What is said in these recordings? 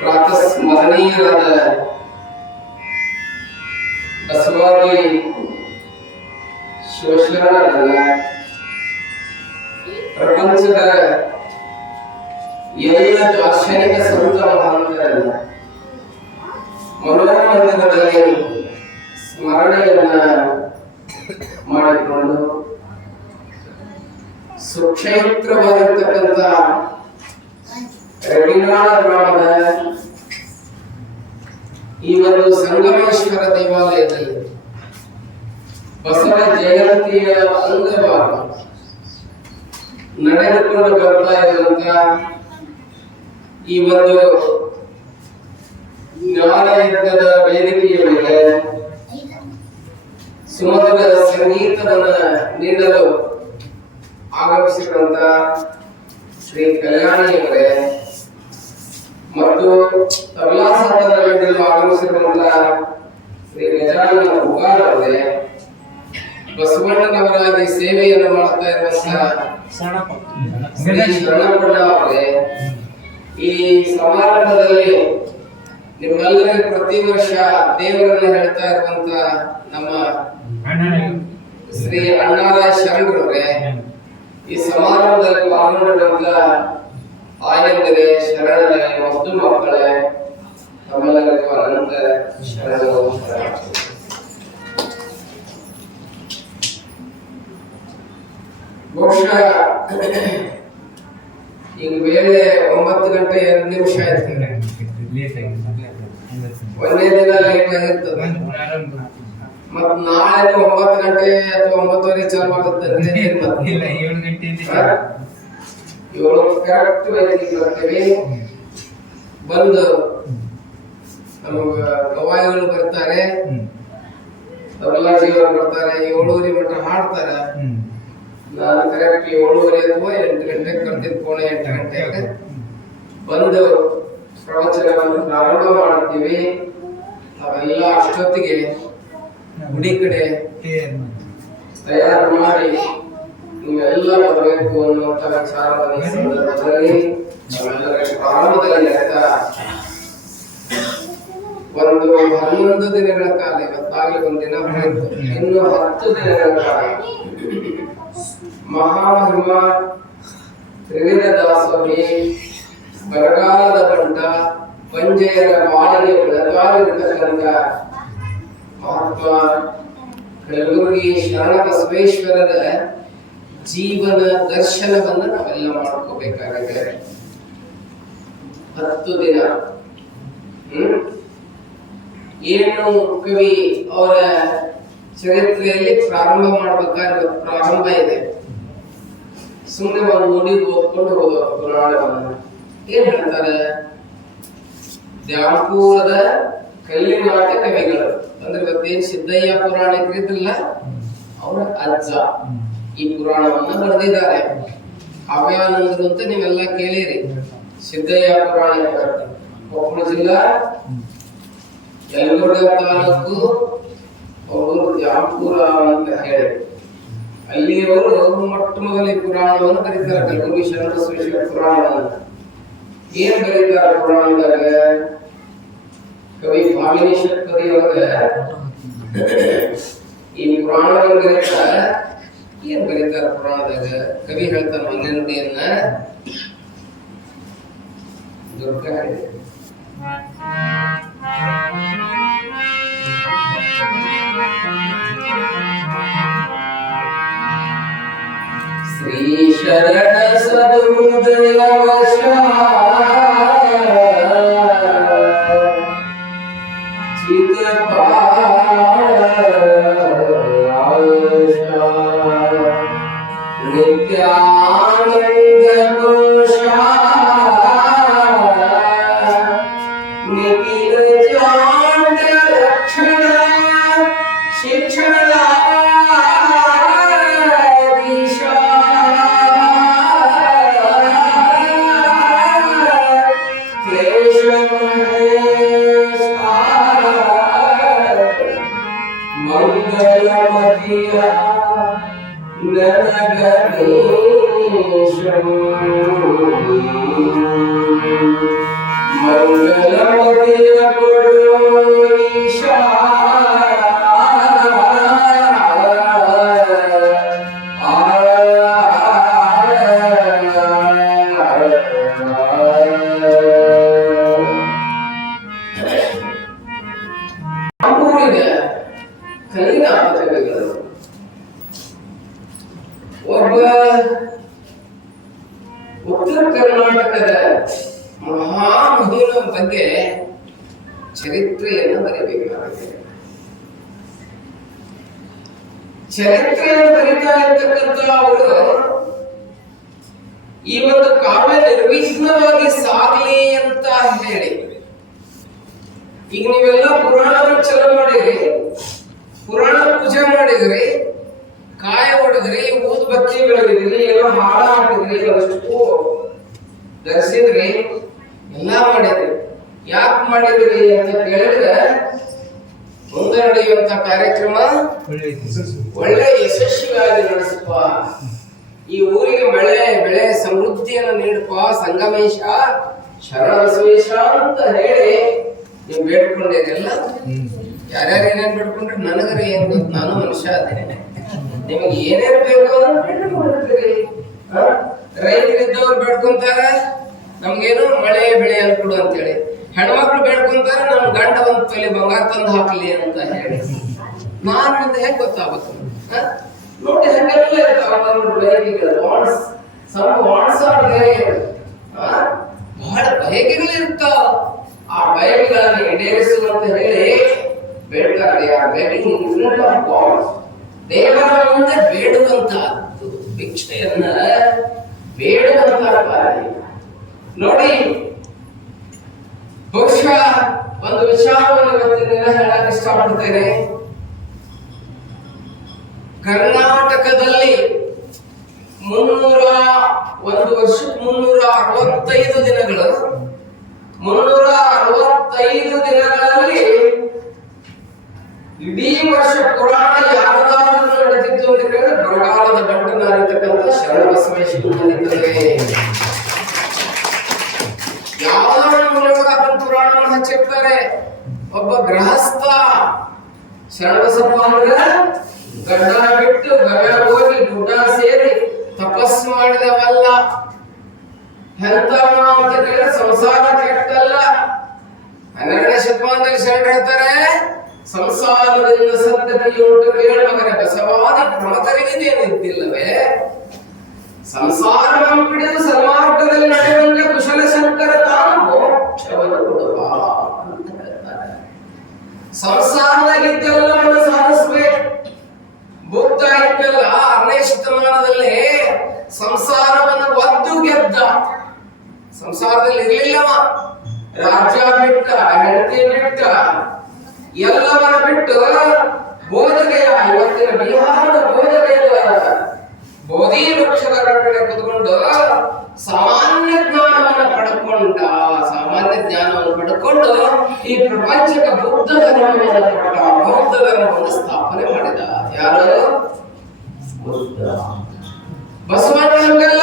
ಪ್ರಾತಸ್ಮರಣೀಯರಾದ ಬಸವಾದಿ ಶಿವಶರಣರಲ್ಲ, ಪ್ರಪಂಚದ ಎಲ್ಲ ದಾರ್ಶನಿಕ ಸಂತ ಮಹಾಂತರಲ್ಲ ಮನೋಮಂದಿರದಲ್ಲಿ ಸ್ಮರಣೆಯನ್ನ ಮಾಡಿಕೊಂಡು ಸುಕ್ಷೇತ್ರವಾಗಿರ್ತಕ್ಕಂಥ ರೆಡಿನಾಳ ಗ್ರಾಮದ ಈ ಒಂದು ಸಂಗಮೇಶ್ವರ ದೇವಾಲಯದಲ್ಲಿ ಬಸವ ಜಯಂತಿಯ ಅಂಗವಾಗಿ ನಡೆದುಕೊಂಡು ಬರ್ತಾ ಇರುವಂತ ಈ ಒಂದು ಜ್ಞಾನಯಜ್ಞದ ವೇದಿಕೆಯ ಮೇಲೆ ಸುಮಧುರ ಸಂಗೀತವನ್ನು ನೀಡಲು ಆಗಮಿಸಿರುವಂತ ಶ್ರೀ ಕಲ್ಯಾಣಿಯವರೇ ಮತ್ತು ತಬಲಾ ಸಂಘದ ನೀಡಲು ಆಗಮಿಸಿರುವಂತ ಶ್ರೀ ಗಜಾನನ ಉಗಾರ್ ಅವರೇ, ಬಸವಣ್ಣನವರಾಗಿ ಸೇವೆಯನ್ನು ಮಾಡ್ತಾ ಇರುವಂತ ಶ್ರೀ ಶರಣಪ್ಪಣ್ಣ ಅವರೇ, ಈ ಸಮಾರಂಭದಲ್ಲಿ ನಿಮ್ಮೆಲ್ಲರಿಗೂ ಪ್ರತಿ ವರ್ಷ ದೇವರನ್ನು ಹೇಳ್ತಾ ಇರುವಂತ ನಮ್ಮ ಶ್ರೀ ಅಣ್ಣಾರಾಯ ಶರಣರವರೇ, ಈ ಸಮಾರಂಭದಲ್ಲಿ ಪಾಲ್ಗೊಂಡಿರುವಂತ ಆಯಂದಿರೇ, ಶರಣರೇ, ಮುದ್ದು ಮಕ್ಕಳೇ, ತಮ್ಮೆಲ್ಲರಿಗೂ ಅನಂತ ಶರಣರು. ಬಹುಶಃ ಈಗ ವೇಳೆ 9 ಗಂಟೆ 2 ನಿಮಿಷ ಆಯ್ತು. ಒಂದೇ ದಿನ ಲೇಟ್ ಆಗಿರ್ತದೆ. ಮತ್ ನಾಳೆ 9 ಗಂಟೆ ಅಥವಾ 9:30 ಚಾಲು ಆಗುತ್ತೆ. 7 ಕರೆಕ್ಟ್ ವೇದಿಕೆಗೆ ಬರ್ತೇವೆ. ಬಂದು ನಮಗ ಗವಾಯಿಗಳು ಬರ್ತಾರೆ, ತಬಲಾಜಿಗಳು ಬರ್ತಾರೆ, 7:30 ಮಟ್ಟ ಹಾಡ್ತಾರೆ. ನಾನು ಕರೆಕ್ಟ್ 7:30 ಅಥವಾ 8 ಗಂಟೆಗೆ ಕರ್ತಿದ್, 7:45 ಗಂಟೆಗೆ ಬಂದು ಪ್ರವಚನವನ್ನು ಪ್ರಾರಂಭ ಮಾಡ್ತೀವಿ. ಅವೆಲ್ಲ ಅಷ್ಟೊತ್ತಿಗೆ ಗುಡಿ ಕಡೆ ತಯಾರು ಮಾಡಿ ನೀವೆಲ್ಲ ಬರಬೇಕು ಅನ್ನುವಂತ ವಿಚಾರವನ್ನು ಸಂದರ್ಭದಲ್ಲಿ ಪ್ರಾರಂಭದಲ್ಲಿ ಒಂದು 11 ದಿನಗಳ ಕಾಲ, ಇವತ್ತಾಗಲಿ ಒಂದಿನ ಹೋಯಿತು, ಇನ್ನು 10 ದಿನಗಳ ಕಾಲ ಮಹಾಮಹಿಮ ತ್ರಿವಿಧ ದಾಸೋಹಿ ಬರಗಾಲದ ಬಂಟ ಪಂಜೆಯರ ಬಾಳಿಗೆ ಬೆಳಗಾಗಿರತಕ್ಕಂಥ ಮಹಾತ್ಮ ಕಲಬುರ್ಗಿ ಶರಣ ಬಸವೇಶ್ವರರ ಜೀವನ ದರ್ಶನವನ್ನು ನಾವೆಲ್ಲ ಮಾಡ್ಕೋಬೇಕಾಗಿದೆ. 10 ದಿನ ಏನು ಕವಿ ಅವರ ಚರಿತ್ರೆಯಲ್ಲಿ ಪ್ರಾರಂಭ ಮಾಡ್ಬೇಕಾದ್ರೆ ಪ್ರಾರಂಭ ಇದೆ. ಸುಮ್ಮನೆ ಒಂದು ನುಡಿ ಓದ್ಕೊಂಡು ಹೋದ ಪುರಾಣವನ್ನು ಏನ್ ಹೇಳ್ತಾರೆ? ದ್ಯಾಪೂರದ ಕಲ್ಲಿನಾಟ ಕವಿಗಳು ಅಂದ್ರೆ ಇವತ್ತೇನ್ ಸಿದ್ದಯ್ಯ ಪುರಾಣಿಕರಿದ್ರಲ್ಲ, ಅವರ ಅಜ್ಜ ಈ ಪುರಾಣವನ್ನ ಬರೆದಿದ್ದಾರೆ. ಕಾವ್ಯಾನಂದರು ಅಂತ ನೀವೆಲ್ಲ ಕೇಳಿರಿ. ಸಿದ್ದಯ್ಯ ಪುರಾಣಿಕರು ಕೊಪ್ಪಳ ಜಿಲ್ಲಾ ಯಲಬುರ್ಗ ತಾಲೂಕು ಅವರು ದ್ಯಾಪುರ ಅಂತ ಹೇಳಿ ಅಲ್ಲಿಯವರು ಮೊಟ್ಟ ಮೊದಲ ಪುರಾಣವನ್ನು ಬರೀತಾರೆ. ಕಲಬುರ್ಗಿ ಶರಣ ಬಸವೇಶ್ವರ ಪುರಾಣವನ್ನು ಏನ್ ಬರೀತಾರೆ? ಪುರಾಣದಾಗ ಕವಿ ಭಾಮಿನಿ ಷಟ್ಪದಿ ಒಳಗ ಈ ಪುರಾಣವನ್ನು ಬರೀತಾರೆ. ಏನ್ ಬರೀತಾರೆ ಪುರಾಣದಾಗ? ಕವಿ ಹೇಳ್ತಾನ ಒಂದೇ ನುಡಿಯನ್ನ ದುರ್ಗಾ ಶ್ರೀ ಶರಣ ಸದುದಯ ವಶ ನಿತ್ಯಾನಂದ ಘೋಷ ನಿಖಿಲ ಜಾಂಡ ರಕ್ಷಣ ಶಿಕ್ಷಣ ಮಂಗಲಮತಿಯ ಕೊಡುವೀಶ ಒಬ್ಬ ಉತ್ತರ ಕರ್ನಾಟಕದ ಮಹಾಮಹಿಮ ಬಗ್ಗೆ ಚರಿತ್ರೆಯನ್ನು ಬರೆಯಬೇಕಾಗಿದೆ. ಚರಿತ್ರೆಯನ್ನು ಬರೀತಾ ಇರ್ತಕ್ಕಂಥ ಅವರು ಈ ಒಂದು ಕಾವ್ಯ ನಿರ್ವಿಘ್ನವಾಗಿ ಸಾಗಲಿ ಅಂತ ಹೇಳಿ, ಈಗ ನೀವೆಲ್ಲ ಪುರಾಣ ಚಲ ಮಾಡಿದ್ರಿ, ಪುರಾಣ ಪೂಜೆ ಮಾಡಿದ್ರಿ, ಕಾಯ ಹೊಡೆದ್ರಿ, ಊದ್ ಬತ್ತಿ ಬೆಳಗಿದ್ರಿ, ಏನೋ ಹಾಡ ಹಾಕಿದ್ರಿ, ಅಷ್ಟು ಧರಿಸಿದ್ರಿ, ಎಲ್ಲಾ ಮಾಡಿದ್ರಿ. ಯಾಕೆ ಮಾಡಿದ್ರಿ ಅಂತ ಕೇಳಿದ್ರೆ ಮುಂದೆ ನಡೆಯುವಂತ ಕಾರ್ಯಕ್ರಮ ಒಳ್ಳೆ ಯಶಸ್ವಿಯಾಗಿ ನಡೆಸಪ್ಪ, ಈ ಊರಿಗೆ ಬೆಳೆ ಸಮೃದ್ಧಿಯನ್ನು ನೀಡಪ್ಪ ಸಂಗಮೇಶ ಶರಣ ಬಸವೇಶ ಅಂತ ಹೇಳಿ ನೀವು ಬೇಡ್ಕೊಂಡಿರಲ್ಲ. ಯಾರ್ಯಾರು ಏನೇನ್ ಬೇಡ್ಕೊಂಡ್ರೆ ನನಗರ ಏನ್ ಗೊತ್ತು, ನಾನು ಮನುಷ್ಯ ಅದೇನೆ. ನಿಮಗೆ ಏನೇನ್ ಬೇಕು ಬೇಡ್ಕೊಂಡಿರ್ತೀರಿ. ರೈತರಿದ್ದವ್ರು ಬೇಡ್ಕೊಂತಾರ ನಮ್ಗೇನು ಮಳೆ ಬೆಳೆ ಅನ್ಕೊಡು ಅಂತೇಳಿ, ಹೆಣ್ಮಕ್ಳು ಬೇಡ್ಕೊಂತಾರ ನಮ್ ಗಂಡ ಒಂದ್ ತೊಲೆ ಬಂಗಾರ ತಂದು ಹಾಕ್ಲಿ ಅಂತ ಹೇಳಿ. ನಾನು ಹೇಗ್ ಗೊತ್ತಾಗಬೇಕು ನೋಡಿ, ಹಂಗೆಲ್ಲ ಬಹಳ ಬಯಕೆಗಳು ಇರ್ತಾವ. ಆ ಬಯಕೆಗಳನ್ನು ಈಡೇರಿಸುವಂತ ಹೇಳಿ ಬೇಡ್ತಾರೆ. ದೇವರ ಮುಂದೆ ಬೇಡುವಂತಹದ್ದು, ಭಿಕ್ಷೆಯನ್ನ ಬೇಡುವಂತಹ ಕಾರ್ಯ ನೋಡಿ. ಬಹುಶಃ ಒಂದು ವಿಚಾರವನ್ನು ಇವತ್ತಿನ ಹೇಳಕ್ ಇಷ್ಟಪಡ್ತೇನೆ. ಕರ್ನಾಟಕದಲ್ಲಿ 1 ವರ್ಷಕ್ಕೆ 365 ದಿನಗಳು, 365 ದಿನಗಳಲ್ಲಿ ಇಡೀ ವರ್ಷ ಪುರಾಣ ಯಾರದಾದ್ರೂ ನಡೀತಿತ್ತು ಅಂತ ಕೇಳಿದ್ರೆ ಬರಗಾಲದ ಗಂಟನಾಗಿರ್ತಕ್ಕಂಥ ಶರಣ ಬಸವೇಶ್ವರ ನಡೀತದೆ. ಯಾವುದೋ ಮೂಲಕ ಪುರಾಣವನ್ನು ಹಚ್ಚಿರ್ತಾರೆ. ಒಬ್ಬ ಗೃಹಸ್ಥ ಶರಣಬಸಪ್ಪ ಅಂದ್ರೆ ಗಡ್ಡ ಬಿಟ್ಟು ಗಯ ಹೋಗಿ ಗುಡ್ಡ ಸೇರಿ ತಪಸ್ಸು ಮಾಡಿದವಲ್ಲ. ಎಂತವ ಅಂತ ಕೇಳಿದ್ರೆ ಸಂಸಾರ ಕೆಟ್ಟಲ್ಲ. 12ನೇ ಶತಮಾನದಲ್ಲಿ ಶರಣ ಹೇಳ್ತಾರೆ, ಸಂಸಾರದಿಂದ ಸದ್ಗತಿ ಉಂಟು ಕೇಳು ಮಗನ ಬಸವಾದಿ ಪ್ರಮತರಿಗೇನೇನು ಇದ್ದಿಲ್ಲವೇ. ಸಂಸಾರ ಹಿಡಿದು ಸನ್ಮಾರ್ಗದಲ್ಲಿ ನಡೆಯುವಂತೆ ಕುಶಲ ಶಂಕರ ತಾನು ಮೋಕ್ಷವನ್ನು ಕೊಡುವ. ಸಂಸಾರದಾಗಿದ್ದೆಲ್ಲವನ್ನು ಸಾಧಿಸ್ಬೇಕು. ಬುದ್ಧ ಇದ್ದಲ್ಲ 6ನೇ ಶತಮಾನದಲ್ಲಿ ಸಂಸಾರವನ್ನು ಒದ್ದು ಗೆದ್ದ. ಸಂಸಾರದಲ್ಲಿ ಇರ್ಲಿಲ್ಲವ, ರಾಜ್ಯ ಬಿಟ್ಟ, ಹೆಂಡತಿ ಬಿಟ್ಟ, ಎಲ್ಲವನ್ನ ಬಿಟ್ಟು ಬೋಧಗೆಯ, ಇವತ್ತಿನ ಬಿಹಾರದ ಬೋಧಗೆಯ ಬೋಧಿ ವೃಕ್ಷದ ಕಡೆ ಕುತ್ಕೊಂಡು ಸಾಮಾನ್ಯ ಜ್ಞಾನವನ್ನು ಪಡ್ಕೊಂಡ. ಸಾಮಾನ್ಯ ಜ್ಞಾನವನ್ನು ಪಡ್ಕೊಂಡು ಈ ಪ್ರಪಂಚಕ್ಕೆ ಬುದ್ಧ ಧರ್ಮವನ್ನು ಕೊಟ್ಟ, ಬೌದ್ಧ ಧರ್ಮವನ್ನು ಸ್ಥಾಪನೆ ಮಾಡಿದ. ಯಾರು? ಬುದ್ಧ. ಬಸವಣ್ಣ ಹಂಗಲ್ಲ,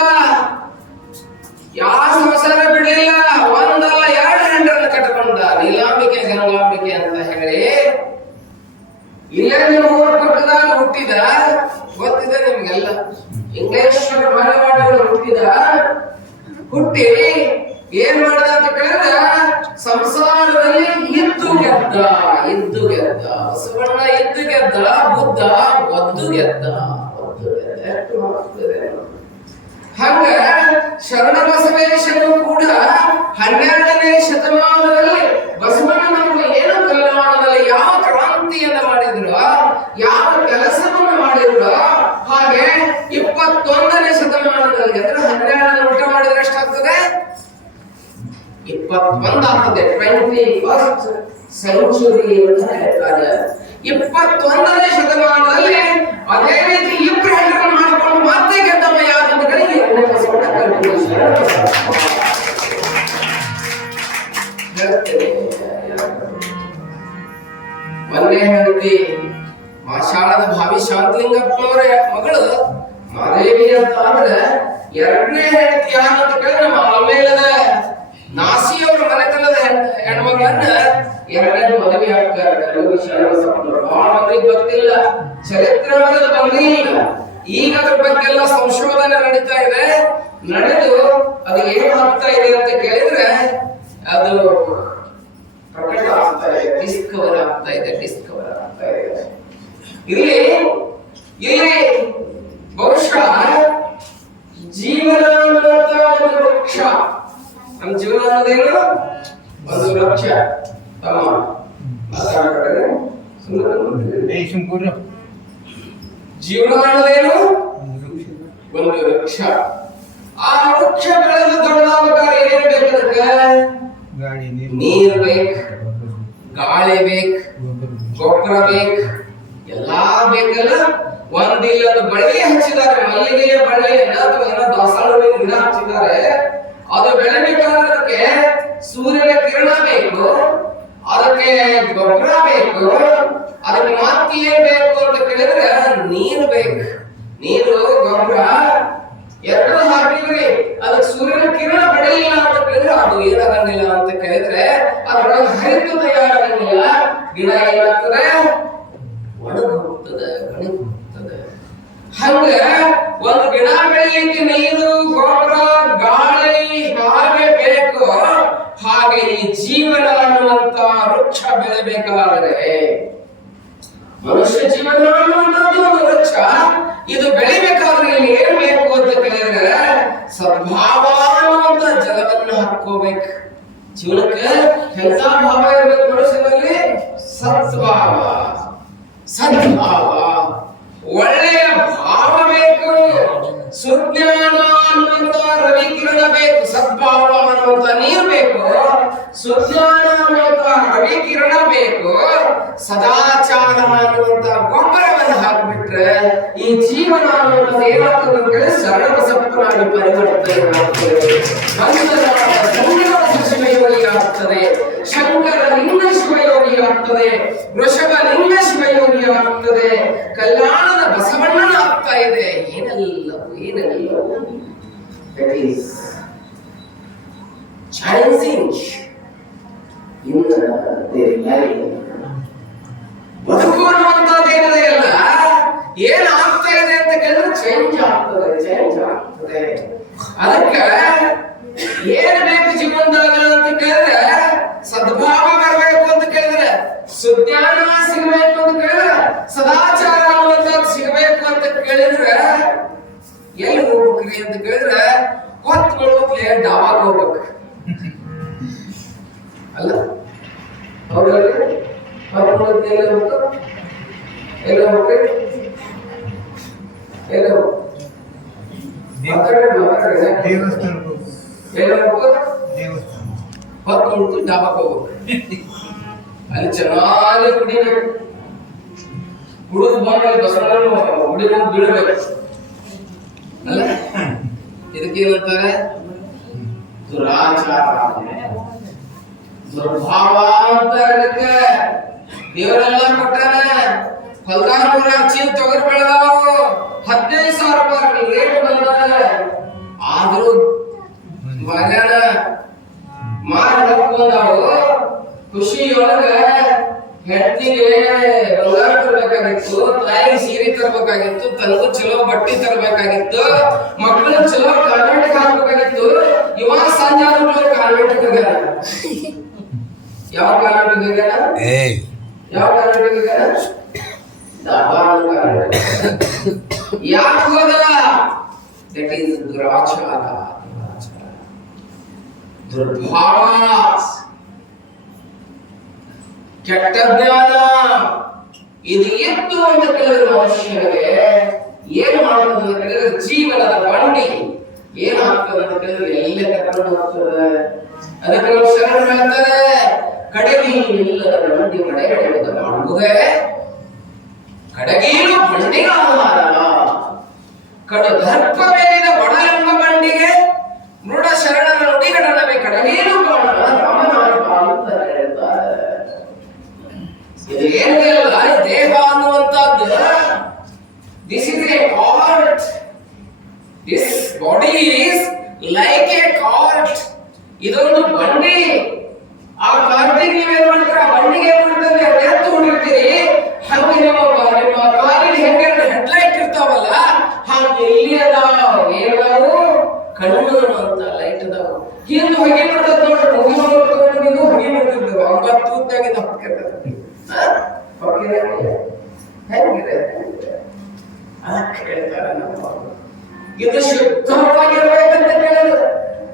ಯಾವ ಸಂಸಾರ ಬಿಡಲಿಲ್ಲ. ಒಂದಲ್ಲ 2 ಹೆಂಡರನ್ನು ಕಟ್ಕೊಂಡ. ನೀಲಾಂಬಿಕೆ ಗಂಗಾಂಬಿಕೆ ಅಂತ ಹೇಳಿ ಇಲ್ಲೇ ನಿಮ್ಮ ಊರ ಪಕ್ಕದಾಗ ಹುಟ್ಟಿದ, ಗೊತ್ತಿದೆ ನಿಮ್ಗೆಲ್ಲ. ಇಂಗ್ಲೇಶ್ವರ ಬಾಲವಾಡಿಗಳು ಹುಟ್ಟಿ ಏನ್ ಮಾಡಿದ ಅಂತ ಕೇಳಿದ್ರೆ ಸಂಸಾರದಲ್ಲಿ ಇದ್ದು ಗೆದ್ದ. ಬಸವಣ್ಣ ಇದ್ದು ಗೆದ್ದ, ಬುದ್ಧ ಒದ್ದು ಗೆದ್ದ. ಹಂಗ ಶರಣ ಬಸವೇಶನು ಕೂಡ 12ನೇ ಶತಮಾನದಲ್ಲಿ ಬಸವಣ್ಣ ನಮಗೆ ಏನು ಕಲ್ಯಾಣದಲ್ಲಿ ಯಾವ ಕ್ರಾಂತಿಯನ್ನು ಮಾಡಿದ್ರು, ಯಾವ ಕೆಲಸವನ್ನು ಮಾಡಿದ್ರು, ಹಾಗೆ 21ನೇ ಶತಮಾನದಲ್ಲಿ ಅಂದ್ರೆ 12 ಊಟ ಮಾಡಿದ್ರೆ ಎಷ್ಟಾಗ್ತದೆ? 21 ಆಗ್ತದೆ. 21st ಸೆಂಚುರಿ ಅಂತ ಹೇಳ್ತಾರೆ. 21ನೇ ಶತಮಾನದಲ್ಲಿ ಅದೇ ರೀತಿ ಇಬ್ರು ಹೆಣ್ಣನ್ನು ಮಾಡಿಕೊಂಡು ಮತ್ತೆ ಗೆದ್ದಮ್ಮ ಯಾರು ಅಂತ ಹೇಳಿ ಒಂದೇ ಹೆಂಡತಿ ಮಾಷಾಳದ ಭಾವಿ ಶಾಂತಲಿಂಗಪ್ಪನವರ ಮಗಳು ಮಾದೇವಿ ಅಂತ ಆದ್ರೆ, 2ನೇ ಹೆಂಡತಿ ಯಾರು ಅಂತ ಕೇಳಿದ್ರೆ ನಮ್ಮ ಆಮೇಲದ ನಾಸಿಯವರ ಮನೆತನದ ಹೆಣ್ಮಗಳನ್ನ 2ನೇ ಮದುವೆ ಆಗ್ತಾರೆ. ಬಹಳ ಮಂದಿಗೆ ಗೊತ್ತಿಲ್ಲ, ಚರಿತ್ರೆ ಬಂದಿಲ್ಲ. ಈಗ ಅದ್ರ ಬಗ್ಗೆ ಎಲ್ಲ ಸಂಶೋಧನೆ ನಡೀತಾ ಇದೆ. ನಡೆದು ಅದು ಏನು ಆಗ್ತಾ ಇದೆ ಅಂತ ಕೇಳಿದ್ರೆ ಅದು ಪ್ರಕಟ ಆಗ್ತಾ ಇದೆ, ಡಿಸ್ಕವರ್ ಆಗ್ತಾ ಇದೆ. ಇಲ್ಲಿ ಬಹುಶಃ ಜೀವನ ಅನ್ನುವಂತ ಒಂದು ವೃಕ್ಷ. ನಮ್ಮ ಜೀವನ ಅನ್ನೋದೇನು? ಒಂದು ವೃಕ್ಷ. ತಮ್ಮ ಜೀವನ ಅನ್ನೋದೇನು? ಒಂದು ವೃಕ್ಷ. ಆ ವೃಕ್ಷ ಬೆಳೆದು ದೊಡ್ಡದಾಗಬೇಕಾದ್ರೆ ಏನ್ ಬೇಕು? ಅದಕ್ಕೆ ನೀರ್ ಬೇಕು, ಗಾಳಿ ಬೇಕು, ಗೊಬ್ಬರ ಬೇಕು, ಎಲ್ಲಾ ಬೇಕಲ್ಲ. ಒಂದಿಲ್ಲದ ಬಳ್ಳಿ ಹಚ್ಚಿದ್ದಾರೆ, ಮಲ್ಲಿಗೆಯ ಬಳ್ಳಿಯನ್ನ ಅಥವಾ ಏನೋ ದಾಸವಾಳ ಗಿಡ ಹಚ್ಚಿದ್ದಾರೆ. ಅದು ಬೆಳೆಬೇಕಾದ್ರೆ ಅದಕ್ಕೆ ಸೂರ್ಯನ ಕಿರಣ ಬೇಕು, ಅದಕ್ಕೆ ಗೊಬ್ಬರ ಬೇಕು, ಅದಕ್ಕೆ ಮತ್ತೇನ್ ಬೇಕು ಅಂತ ಕೇಳಿದ್ರೆ ನೀರು ಬೇಕು. ನೀರು ಗೊಬ್ಬರ ಎರಡು ಹಾಕಿದ್ರಿ, ಅದಕ್ಕೆ ಸೂರ್ಯನ ಕಿರಣ ಪಡೆಯಲಿಲ್ಲ ಅಂತ ಕೇಳಿದ್ರೆ ಅದು ಏನಾಗಂಗಿಲ್ಲ ಅಂತ ಕೇಳಿದ್ರೆ ಅದ್ರೊಳಗೆ ಹರಿತು ತಯಾರಾಗಂಗಿಲ್ಲ. ಗಿಡ ಏನಾಗ್ತದೆ? ಒಣಗಿ ಹೋಗ್ತದೆ, ಒಣಗಿ ಹೋಗ್ತದೆ. ಹಂಗ ಒಂದು ಗಿಡ ಬೆಳೆಯಲಿಕ್ಕೆ ನೀರು, ಗೊಬ್ಬರ, ಗಾಳಿ ಹಾಗೆ ಬೇಕು. ಹಾಗೆ ಈ ಜೀವನ ಅನ್ನುವಂತ ವೃಕ್ಷ ಬೆಳೆಬೇಕಾದರೆ, ಮನುಷ್ಯ ಜೀವನ ಅನ್ನುವಂಥದ್ದು ಒಂದು ವೃಕ್ಷ. ಇದು ಬೆಳಿಬೇಕಾದ್ರೆ ಇಲ್ಲಿ ಏನ್ ಬೇಕು ಅಂತ ಕೇಳಿದ್ರೆ ಸದ್ಭಾವ ಅನ್ನುವಂತ ಜಲವನ್ನು ಹಾಕೋಬೇಕು. ಜೀವನಕ್ಕೆ ಎಂತ ಭಾವ ಇರಬೇಕು ಮನುಷ್ಯನಲ್ಲಿ? ಸದ್ಭಾವ, ಸದ್ಭಾವ, ಒಳ್ಳೆಯ ಭಾವ ಬೇಕು. ಸುಜ್ಞಾನ ಅನ್ನುವಂತ ರವಿಕಿರಣ ಬೇಕು, ಸದ್ಭಾವ ಅನ್ನುವಂತ ನೀರು ಬೇಕು, ಸುಜ್ಞಾನ ಅನ್ನುವಂತ ರವಿಕಿರಣ ಬೇಕು, ಸದಾಚಾರ ಅನ್ನುವಂತ ಗೊಬ್ಬರವನ್ನು ಹಾಕಿಬಿಟ್ರೆ ಈ ಜೀವನ ಅನ್ನುವಂಥದ್ದು ಏನಾಗ್ತದೆ ಅಂತ ಹೇಳಿ ಸರ್ವಸತ್ವನಾಗಿ ಪರಿವರ್ತನೆ ಆಗ್ತದೆ. ಶಿವಯೋಗಿ ಆಗ್ತದೆ, ಶಂಕರ ಲಿಂಗ ಶಿವಯೋಗಿ ಆಗ್ತದೆ, ವೃಷಭ ಲಿಂಗ ಶಿವಯೋಗಿ ಆಗ್ತದೆ, ಕಲ್ಯಾಣದ ಬಸವಣ್ಣನ ಆಗ್ತಾ ಇದೆ. ಏನೆಲ್ಲವೂ that is changing in their life. ಬದುಕು ಅನ್ನುವಂಥದ್ದು ಏನಿದೆ ಅಲ್ಲ, ಏನ್ ಆಗ್ತಾ ಇದೆ ಅಂತ ಕೇಳಿದ್ರೆ ಚೇಂಜ್ ಆಗ್ತದೆ. ಅದಕ್ಕೆ ಏನ್ ಬೇಕು ಜೀವನದಾಗ ಅಂತ ಕೇಳಿದ್ರೆ ಸದ್ಭಾವ ಬರಬೇಕು ಅಂತ ಕೇಳಿದ್ರೆ, ಸುಜ್ಞಾನ ಸಿಗಬೇಕು ಅಂತ ಕೇಳಿದ್ರೆ, ಸದಾಚಾರ ಅನ್ನುವಂಥದ್ದು ಸಿಗಬೇಕು ಅಂತ ಕೇಳಿದ್ರೆ ಎಲ್ಲಿ ಹೋಗ್ಬೇಕ್ರಿ ಅಂತ ಕೇಳಿದ್ರೆ ಹೊತ್ತು ಬೀಳ್ಬೇಕ್ಲೆ ಡಾಬಾಕ್ ಹೋಗ್ಬೇಕು ಅಲ್ಲ? ಹೌದಲ್ರಿ? ಎಲ್ಲಿ ಹೋಗ್ಬೇಕು? ಎಲ್ಲಿ ಹೋಗ್ಬೇಕು? ಎಲ್ಲಿ ಹೋಗ್ಬೇಕು? ಹೊತ್ತು ಬಿಡ್ತು ಡಾಬಾಕ್ ಹೋಗ್ಬೇಕು. ಅಲ್ಲಿ ಚೆನ್ನಾಗಿ ಕುಡಿಬೇಕು, ಕುಡಿದು ಬಂದಲ್ಲಿ ಬಸವಣ್ಣನ ಹುಡುಗ ಬೀಳಬೇಕು ಅಲ್ಲ? ಇದಕ್ಕೇನಂತಾರೆ? ದುರಾಚಾರ, ದುರ್ಭಾವ ಅಂತಾರೆ. ದೇವರೆಲ್ಲ ಕೊಟ್ಟಾನ. ಹೊಲ್ದಾರ ಚೀಲ ತೊಗರಿ ಬೆಳೆದಾವು, 15,000 ರೂಪಾಯಿ ರೇಟ್ ಬಂದ. ಆದ್ರೂ ಮಗನ ಮಾರಿ ಬಂದಾವು. ಖುಷಿಯೊಳಗ ಹೆಂಡತಿಗೆ ಬಂಗಾರ ತರಬೇಕಾಗಿತ್ತು, ತಾಯಿಗೆ ಸೀರೆ ತರಬೇಕಾಗಿತ್ತು, ತನಗೂ ಚಲೋ ಬಟ್ಟೆ ತರಬೇಕಾಗಿತ್ತು, ಮಕ್ಕಳು ಚಲೋ ಕಾನ್ವೆಂಟ್ ಹಾಕಬೇಕಾಗಿತ್ತು. ಇವ ಸಂಜೆ ಆದ್ರೂ ಕಾನ್ವೆಂಟ್ ಹೋಗ್ಯಾರ. ಯಾವ ಕಾನ್ವೆಂಟ್ ಹೋಗ್ಯಾರ? ಯಾವ ಕಾನ್ವೆಂಟ್ ಹೋಗ್ಯಾರ? ಯಾಕೆ ಹೋದ? ದಟ್ ಈಸ್ ದುರಾಚಾರ, ದುರ್ಭಾವ, ಕೆಟ್ಟ ಜ್ಞಾನ. ಇದು ಎತ್ತು ಅಂತ ಕೇಳಿದ್ರೆ ಮನುಷ್ಯನಿಗೆ ಏನ್ ಮಾಡ್ತದೆ ಅಂತ ಕೇಳಿದ್ರೆ ಜೀವನದ ಬಂಡಿ ಏನಾಗ್ತದೆ ಅಂತ ಕೇಳಿದ್ರೆ ಎಲ್ಲ ಕರ್ಕೊಂಡು ಹೋಗ್ತದೆ. ಅದಕ್ಕೆ ನಾವು ಶರಣ ಹೇಳ್ತಾರೆ, ಕಡೆಗೀನಿಲ್ಲದ ಬಂಡಿ ಮಡೆಯಡೆಯುವುದು ಮಾಡುವುದೇ ಕಡೆಗೀನು ಬಂಡಿಗೆ ಆಹಾರ. ಕಡು ದರ್ಪವೇರಿದ ಒಡಲೆಂಬ ಬಂಡಿಗೆ ಮೃಡ ಶರಣನ ನುಡಿಗಡನವೇ ಕಡೆಗೀನು ಕಾಣ ರಾಮನಾಥ ಅಂತ ಹೇಳ್ತಾರೆ. ಇದು ಏನಿಲ್ಲ, ದೇಹ ಅನ್ನುವಂಥದ್ದು this is a cart. This body is like a cart. ಇದೊಂದು ಬಂಡಿ. ಆ ಕಾರ್ಟಿಗೆ ನೀವೇನ್ ಮಾಡ್ತೀರ? ಆ ಬಂಡಿಗೆ ಏನ್ ಮಾಡ್ತಾರೆ? ಎತ್ತು ಹೊಡಿರ್ತೀರಿ. ಹಂಗೆ ನಿಮ್ಮ ಕಾರಿಗೆ ಹೆಂಗೆ ಹೆಡ್ಲೈಟ್ ಇರ್ತಾವಲ್ಲ, ಹಂಗೆ ಇಲ್ಲಿ ಅದಾವ. ಏನದಾವು? ಕಣ್ಣು ಅಂತ ಲೈಟ್ ಅದಾವ. ಹಿಂದೆ ಹೊಗೆ ಮಾಡ್ತದ ನೋಡ್ರಿ, ಮುಗಿ ತಗೊಂಡಿದ್ದು ಹೊಗೆ ಮಾಡ್ತಿದ್ದವು. ಹಂಗ ತೂತಾಗಿದ್ದ ಹೊಕ್ಕಿರ್ತದೆ. ಇದು ಶುದ್ಧವಾಗಿರ್ಬೇಕಂತ ಕೇಳಿದ್ರು.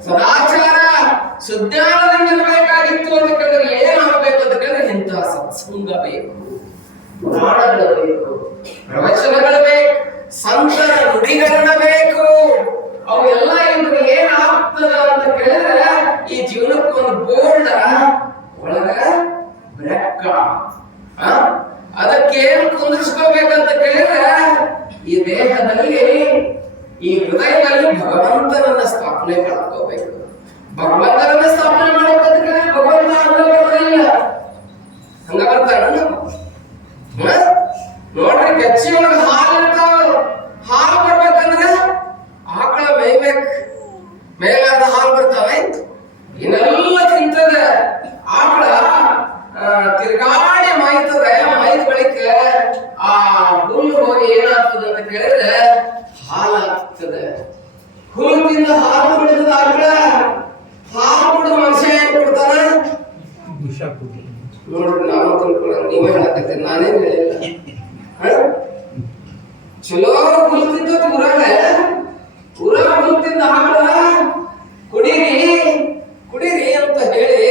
ಸದಾಚಾರ ಸುಜ್ಞಾನದಿಂದ ಇರಬೇಕಾಗಿತ್ತು ಅಂತ ಕೇಳಿದ್ರೆ ಏನಾಗಬೇಕು ಅಂತ ಕೇಳಿದ್ರೆ ಇಂತಹ ಸತ್ಸಂಗ ಬೇಕು, ಪುರಾಣಗಳು ಬೇಕು, ಪ್ರವಚನಗಳು ಬೇಕು, ಸಂತರ ನುಡಿಗಳನ್ನ ಬೇಕು. ಅವೆಲ್ಲ ಇದ್ರೆ ಏನಾಗ್ತದ ಅಂತ ಕೇಳಿದ್ರೆ ಈ ಜೀವನಕ್ಕೊಂದು ಬೋರ್ಡ ಒಳಗ ಬೆಳಕ. ಅದಕ್ಕೆ ಏನ್ ಕುಂದಿರ್ಸ್ಕೋಬೇಕಂತ ಕೇಳಿದ್ರೆ ಈ ದೇಹದಲ್ಲಿ ಈ ಹೃದಯದಲ್ಲಿ ಭಗವಂತನನ್ನ ಸ್ಥಾಪನೆ ಮಾಡ್ಕೋಬೇಕು. ಭಗವಂತನನ್ನ ಸ್ಥಾಪನೆ ಮಾಡ್ಬೇಕಂತ ಕೇಳಿದ್ರೆ ಭಗವಂತ ಹಂಗ ಬರೋದಿಲ್ಲ, ಹಂಗ ಬರ್ತಾನ ನೋಡ್ರಿ. ಗಚ್ಚಿ ಒಳಗ ಹಾಲು ಇರ್ತಾವ, ಹಾಲು ಬರ್ಬೇಕಂದ್ರೆ ಆಕಳ ಮೇಯ್ಬೇಕು, ಮೇಲಾದ ಹಾಲು ಬರ್ತಾವೆ. ಇನ್ನೆಲ್ಲ ತಿಂತದ ಆಕಳ, ತಿರ್ಗಾಡಿ ಮೈತದೆ. ಮೈದ ಬಳಿಕ ಆ ಹುಲ್ಲು ಹೋಗಿ ಏನಾಗ್ತದೆ ಅಂತ ಕೇಳಿದ್ರೆ ಹಾಲಾಗ್ತದೆ. ಹುಲ್ಲು ತಿಂದ ಹಾಲು ಬಿಡ್ತದ ಆಕಳ. ಹಾಲು ಬಿಡುವ ಮನುಷ್ಯ ಏನ್ ಕೊಡ್ತಾನ ನೋಡ್ರಿ. ನಾವು ತಿಳ್ಕೊಳ್ಳ, ನೀವೇ ಹೇಳಕತ್ತೀರಿ, ನಾನೇನ್ ಹೇಳಿಲ್ಲ. ಚಲೋ ಹುಲ್ಲು ತಿಂತ ಊರಾಗ ಹುಲ್ಲು ತಿಂದ ಆಕಳ ಕುಡೀರಿ ಕುಡೀರಿ ಅಂತ ಹೇಳಿ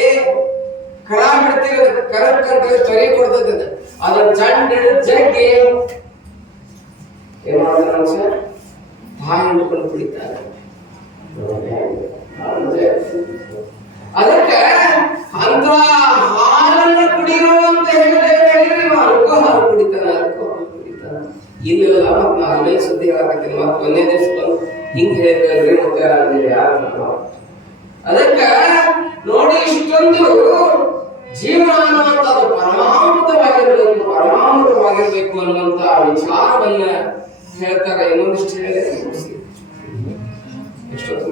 ಕರ ಬಿಡ್ತೀವಿ. ಕರಕ್ ಅಂತ ತೊರೆ ಕೊಡ್ತದ. ಅದನ್ನ ಚಂಡ ಜಗ್ಗಿ ಏನ್ ಮಾಡ್ತಾರ ಮನುಷ್ಯ ಬಾಯಿ ಹಿಡ್ಕೊಂಡು ಕುಡಿತಾರೆ. ಅದಕ್ಕೆ ಅಂತ ಹಾಲನ್ನ ಕುಡಿರೋ ಅಂತ ಹೇಳಿದ್ರೆ ಅಲ್ಕೋ ಹಾಲು ಕುಡಿತಾನ, ಅಲ್ಕೋ ಹಾಲು ಕುಡಿತಾನ. ಇಲ್ಲ ಮತ್ ನಾಲ್ಕೇ ಸುದ್ದಿ ಹೇಳಕತ್ತೀನಿ. ಮತ್ ಒಂದೇ ದಿವಸ ಬಂದು ಹಿಂಗ್ ಹೇಳಿದ್ರಿ ಮತ್ತೆ ಯಾರು. ಅದಕ್ಕೆ ನೋಡಿ, ಇಷ್ಟೊಂದು ಜೀವನ ಅನ್ನುವಂಥದ್ದು ಪರಮಾಮೃತವಾಗಿರ್ಬೇಕು, ಪರಮಾಮೃತವಾಗಿರ್ಬೇಕು ಅನ್ನುವಂತ ವಿಚಾರವನ್ನ ಹೇಳ್ತಾರೆ. ಇನ್ನೊಂದಿಷ್ಟು ಹೇಳಿ ಎಷ್ಟೊತ್ತು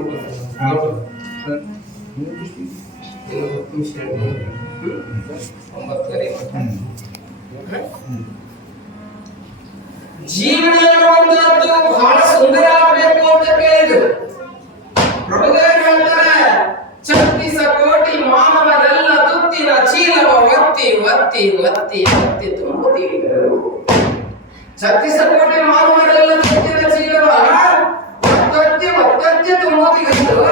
ಜೀವನ ಅನ್ನುವಂಥದ್ದು ಬಹಳ ಸುಂದರ ಆಗಬೇಕು ಅಂತ ಕೇಳಿದ್ರು. ಪ್ರಭುದೇವರು ಹೇಳ್ತಾರೆ, 36 ಕೋಟಿ ಮಾನವರೆಲ್ಲ ತುತ್ತಿನ ಚೀಲವ ಒತ್ತಿ ಒತ್ತಿ ಒತ್ತಿ ಒತ್ತಿ ತುಂಬುತ್ತಿದ್ದರು. 36 ಕೋಟಿ ಮಾನವರೆಲ್ಲ ತುತ್ತಿನ ಚೀಲವ ಒತ್ತೊತ್ತಿ ಒತ್ತೊತ್ತಿ ತುಂಬುತ್ತಿದ್ದರು.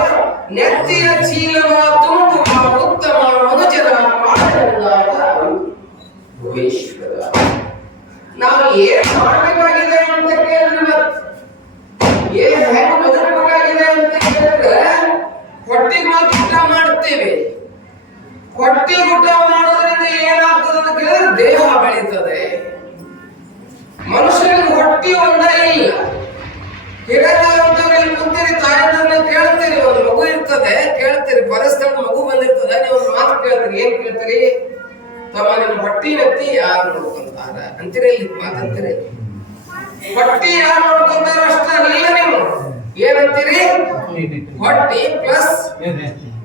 ನೆತ್ತಿಯ ಚೀಲವ ತುಂಬುವ ಉತ್ತಮ ಮನುಜರ ಪಾಠ ಭುವೇಶ್ವರ. ನಾವು ಏನ್ ಮಾಡಬೇಕಾಗಿದೆ ಅಂತ ಕೇಳಿದ್ರೆ, ಏನ್ ಹೆಂಗ್ ಬದಲಬೇಕಾಗಿದೆ ಅಂತ ಕೇಳಿದ್ರೆ, ಹೊಟ್ಟಿಗೆ ಮಾತ್ರ ಊಟ ಮಾಡ್ತೇವೆ. ಹೊಟ್ಟಿಗೆ ಊಟ ಮಾಡೋದ್ರಿಂದ ಏನಾಗ್ತದೆ ಅಂತ ಕೇಳಿದ್ರೆ ದೇಹ ಬೆಳೀತದೆ. ಮನುಷ್ಯರಿಗೆ ಹೊಟ್ಟಿ ಒಂದೇ ಇಲ್ಲ. ಹಿರಿಯರಲ್ಲಿ ಕೂತೀರಿ, ತಾಯಿನ ಕೇಳ್ತೀರಿ, ಒಂದು ಮಗು ಇರ್ತದೆ, ಕೇಳ್ತೀರಿ, ಪರಿಸ್ಥಿತಿ ಮಗು ಬಂದಿರ್ತದೆ, ನೀವು ಒಂದು ಮಾತು ಕೇಳ್ತೀರಿ. ಏನ್ ಕೇಳ್ತೀರಿ? ತಮ್ಮ ನಿಮ್ಮ ಹೊಟ್ಟಿ ನೆತ್ತಿ ಯಾರು ನೋಡ್ಕೊಂತಾರ ಅಂತೀರಿ, ಇಲ್ಲಿ ಮಾತಂತೀರಿ. ಹೊಟ್ಟಿ ಯಾರು ನೋಡ್ಕೊಂತಾರ ಅಷ್ಟೇ ಅಲ್ಲ, ನೀವು ಏನಂತೀರಿ? ಹೊಟ್ಟಿ ಪ್ಲಸ್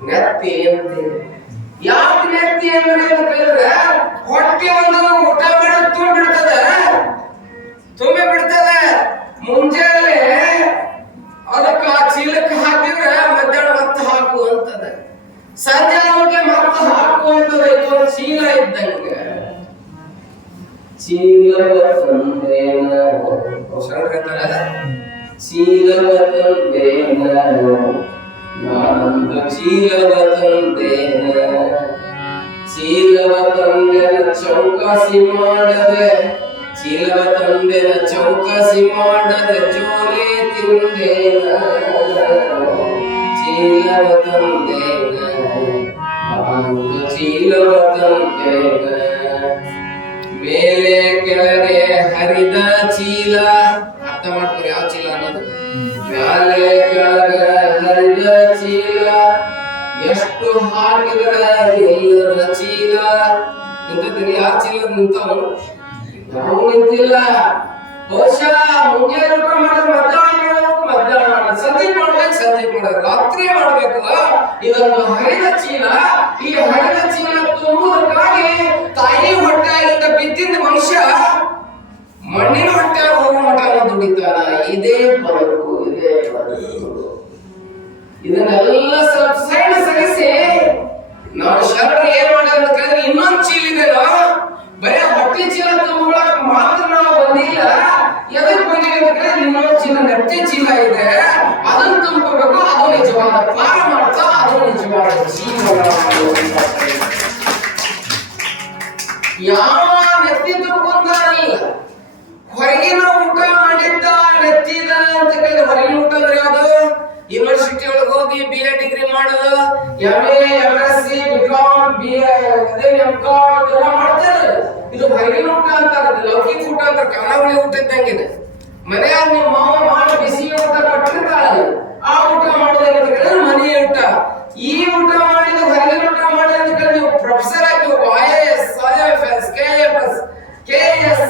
ನೆತ್ತಿ ಅಂತೀರಿ. ಯಾಕೆ ನೆತ್ತಿ ಅಂದ್ರೆ ಕೇಳಿದ್ರೆ, ಹೊಟ್ಟಿ ಒಂದು ಊಟ ಮಾಡೋದು ತುಂಬಿ ಬಿಡ್ತದೆ. ಮುಂಜಾನೆ ಅದಕ್ಕೆ ಆ ಚೀಲಕ್ಕೆ ಹಾಕಿದ್ರೆ ಮಧ್ಯಾಹ್ನ ಮತ್ತೆ ಹಾಕುವಂತದ, ಸಂಜೆ ಮತ್ತೆ ಹಾಕುವಂತದ. ಇದೊಂದು ಚೀಲ ಇದ್ದಂಗೆ. ಚೀಲವ ತಂದೇನ ಚೀಲವ ತಂದೇನ ನಾನೊಂದು ಚೀಲವ ತಂದೇನ. ಚೀಲವ ತಂದೆನ ಚೌಕಾಸಿ ಮಾಡದೆ, ಚೀಲವ ತಂದೆನ ಚೌಕಾಸಿ ಮಾಡದೆ ಜೋಲೆ ತಿಂದೇನ. ಚೀಲವ ತಂದೇನ ನಾನೊಂದು ಚೀಲವ ತಂದೇನ. ಮೇಲೆ ಕೆಳಗೆ ಹರಿದ ಚೀಲ. ಅರ್ಥ ಮಾಡ್ಕೊರಿ ಯಾವ ಚೀಲ ಅನ್ನೋದು. ಮೇಲೆ ಕೆಳಗೆ ಹರಿದ ಚೀಲ, ಎಷ್ಟು ಹಾಕಿದ್ರೆ ಇಲ್ಲದ ಚೀಲ. ನಿಂತಿದ್ದೀನಿ, ಯಾವ ಚೀಲ ನಿಂತವನು? ನಾವು ನಿಂತಿಲ್ಲ. ಬಹುಶಃ ಮುಂಜಾನೆ ಊಟ ಮಾಡಿದ್ರೆ ಮಧ್ಯಾಹ್ನ ಸಂಜೆ ಮಾಡ್ಬೇಕು, ಸಂಜೆ ಮಾಡ್ಬೇಕು, ರಾತ್ರಿ ಮಾಡ್ಬೇಕು. ಇದೊಂದು ಹರಿದ ಚೀಲ. ಈ ಹರಿದ ಚೀಲ ತುಂಬುವುದಕ್ಕಾಗಿ ತಾಯಿ ಹೊಟ್ಟೆಯಿಂದ ಬಿದ್ದಿದ್ದ ಮನುಷ್ಯ ಮಣ್ಣಿನ ಹೊಟ್ಟೆ ಹೋಗುವ ಮಠ ದುಡಿತಾನ. ಇದೇ ಬದುಕು, ಇದೇ ಬದುಕು. ಇದನ್ನೆಲ್ಲ ಸ್ವಲ್ಪ ಸೈಡ್ ಸರಿಸಿ ನಾವು ಶರಣ ಏನ್ ಮಾಡಿದ್ರೆ ಅಂತ ಕೇಳಿದ್ರೆ, ಇನ್ನೊಂದು ಚೀಲ ಇದೆನೋ, ಬರೀ ಹೊಟ್ಟೆ ಚೀಲ ತುಂಬುಗಳಕ್ಕೆ ಮಾತ್ರ ನಾವು ಬಂದಿಲ್ಲ. ಎದಕ್ಕೆ ಬಂದಿಲ್ಲ ಅಂತ ಕೇಳಿದ್ರೆ, ಇನ್ನೊಂದು ಚೀಲ ನೆಟ್ಟೆ ಚೀಲ ಇದೆ, ಅದನ್ನು ತುಂಬಿಕೋಬೇಕು. ಅದು ನಿಜವಾದ ಪಾರಮಾರ್ಥ, ಅದು ನಿಜವಾದ ಜೀವನ. ಯಾವ ನೆತ್ತಿ ತುಂಬಿಕೊಂತಾರಲ್ಲ, ಹೊರಗಿನ ಊಟ ಮಾಡಿದ್ದ ನೆತ್ತಿ ಹೋಗಿ BA ಡಿಗ್ರಿ ಮಾಡೋದು, MA MSc BCom BA ಅದೇ MCom ಎಲ್ಲ ಮಾಡ್ತಾರೆ. ಇದು ಹೊರಗಿನ ಊಟ ಅಂತಾರೆ, ಲೌಕಿಕ ಊಟ ಅಂತಾರೆ, ಖಾನಾವಳಿ ಊಟ ಇದ್ದಂಗಿದೆ. ಮನೆಯಾಗ ನಿಮ್ಮ ಮಾವ ಮಾಡಿ ಬಿಸಿ ಊಟ ಕೊಟ್ಟಿರ್ತಾರೆ, ಆ ಊಟ ಮಾಡೋದೇನು ಅಂತ ಕೇಳಿದ್ರೆ ಮನೆ ಊಟ. ಈ ಊಟ ಮಾಡಿದ ಹೊರಗಿನ ಊಟ ಮಾಡಿ ಅಂತ ಕೇಳಿ ನೀವು ಪ್ರೊಫೆಸರ್ ಆಗಿ IAS IFS KFS KS